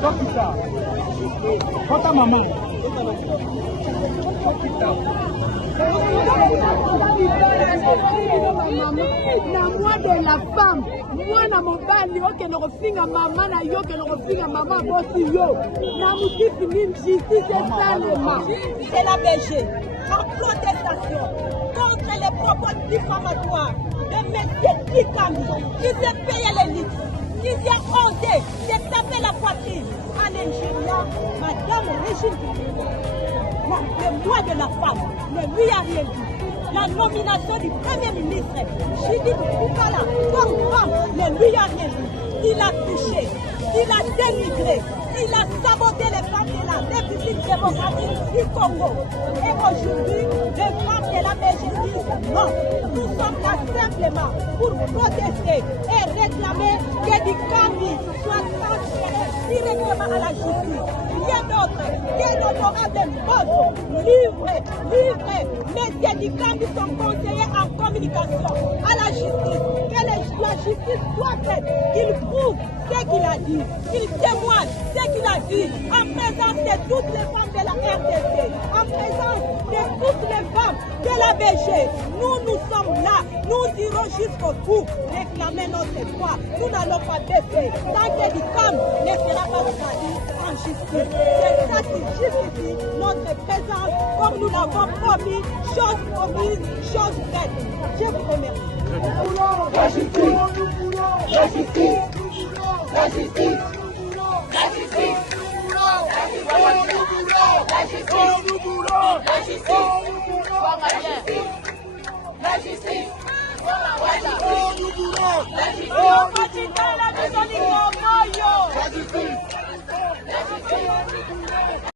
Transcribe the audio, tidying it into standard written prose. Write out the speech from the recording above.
Tokita. Kota mama. Na moi de la femme, moi na mobali oke no kofinga mama na yo ke no kofinga mama bosi yo. Na mutifi ni justice salema. C'est la BG en protestation contre les propos diffamatoires de M. Kikambi qui s'est payé les lits, qui s'est osé de taper la poitrine en injuriant Madame Régine le mois de la femme ne lui a rien dit. La nomination du Premier ministre Judith Koukala comme femme ne lui a rien dit. Il a triché, il a dénigré, il a saboté les femmes de la République démocratique du Congo. Et aujourd'hui, les femmes de la BG disent non. Nous sommes là simplement pour protester et réclamer que Kikambi soit transféré directement à la justice. Rien d'autre que l'honorable Mbosso livre M. Kikambi, son conseiller en communication, à la justice. Que la justice soit faite, qu'il prouve ce qu'il a dit, qu'il témoigne ce qu'il a dit en présence de toutes les femmes de la RDC, en présence de toutes les femmes de la BG. Nous sommes là, nous irons jusqu'au bout, réclamer notre droit. Nous n'allons pas baisser tant que Kikambi ne sera pas traduit en justice. C'est ça qui justifie notre présence, comme nous l'avons promis, chose promise, chose faite. Je vous remercie. La justice, la justice, la justice, la justice, la justice, la justice,